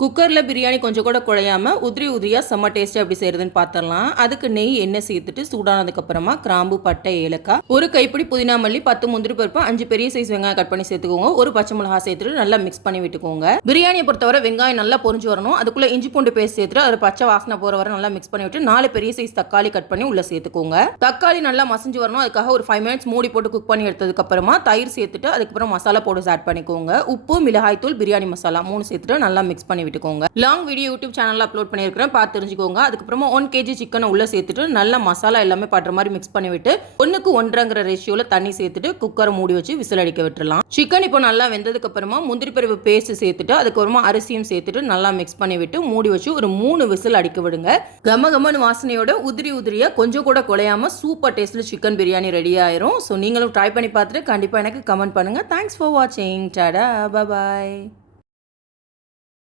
குக்கரில் பிரியாணி கொஞ்சம் கூட குழையாம உதிரி உதிரியாக செம்ம டேஸ்ட்டாக எப்படி செய்யறதுன்னு பார்த்துடலாம். அதுக்கு நெய் எண்ணெய் சேர்த்துட்டு சூடானதுக்கப்புறமா கிராம்பு பட்டை ஏலக்காய் ஒரு கைப்பிடி புதினா மல்லி 10 முந்திரி பருப்பு 5 பெரிய சைஸ் வெங்காயம் கட் பண்ணி சேர்த்துக்கோங்க. ஒரு பச்சை மிளகா சேர்த்துட்டு நல்லா மிக்ஸ் பண்ணி விட்டுக்கோங்க. பிரியாணியை பொறுத்தவரை வெங்காயம் நல்லா பொரிஞ்சு வரணும். அதுக்குள்ள இஞ்சி பூண்டு பேஸ்ட் சேர்த்துட்டு அதில் பச்சை வாசனை போகிற வரை நல்லா மிக்ஸ் பண்ணி விட்டு 4 பெரிய சைஸ் தக்காளி கட் பண்ணி உள்ள சேர்த்துக்கோங்க. தக்காளி நல்லா மசிஞ்சு வரணும். அதுக்காக ஒரு 5 மினிட்ஸ் மூடி போட்டு குக் பண்ணி எடுத்ததுக்கப்புறமா தயிர் சேர்த்துட்டு அதுக்கப்புறம் மசாலா பவுடர்ஸ் ஆட் பண்ணிக்கோங்க. உப்பு மிளகாய் தூள் பிரியாணி மசாலா 3 சேர்த்துட்டு நல்லா மிக்ஸ் பண்ணி விட்டுக்கோங்க. லாங் வீடியோ யூடியூப் சேனலில் அப்லோட் பண்ணியிருக்கிறேன், பார்த்து தெரிஞ்சுக்கோங்க. அதுக்கப்புறமா 1 kg சிக்கனை உள்ளே சேர்த்துட்டு நல்லா மசாலா எல்லாமே படுற மாதிரி மிக்ஸ் பண்ணிவிட்டு 1க்கு 1.5 ரேஷியோவில் தண்ணி சேர்த்துட்டு குக்கரை மூடி வச்சு விசில் அடிக்க விட்டுறலாம். சிக்கன் இப்போ நல்லா வெந்ததுக்கு அப்புறமா முந்திரி பருப்பு பேஸ்ட் சேர்த்துட்டு அதுக்கப்புறமா அரிசியும் சேர்த்துட்டு நல்லா மிக்ஸ் பண்ணிவிட்டு மூடி வச்சு ஒரு 3 விசில் அடிக்க விடுங்க. கமகமன்னு வாசனையோட உதிரி உதிரியாக கொஞ்சம் கூட குலையாம சூப்பர் டேஸ்ட்டில் சிக்கன் பிரியாணி ரெடி ஆயிரும். ஸோ நீங்களும் ட்ரை பண்ணி பார்த்துட்டு கண்டிப்பாக எனக்கு கமெண்ட் பண்ணுங்கள். தேங்க்ஸ் ஃபார் வாட்சிங். டாடா, பாய்.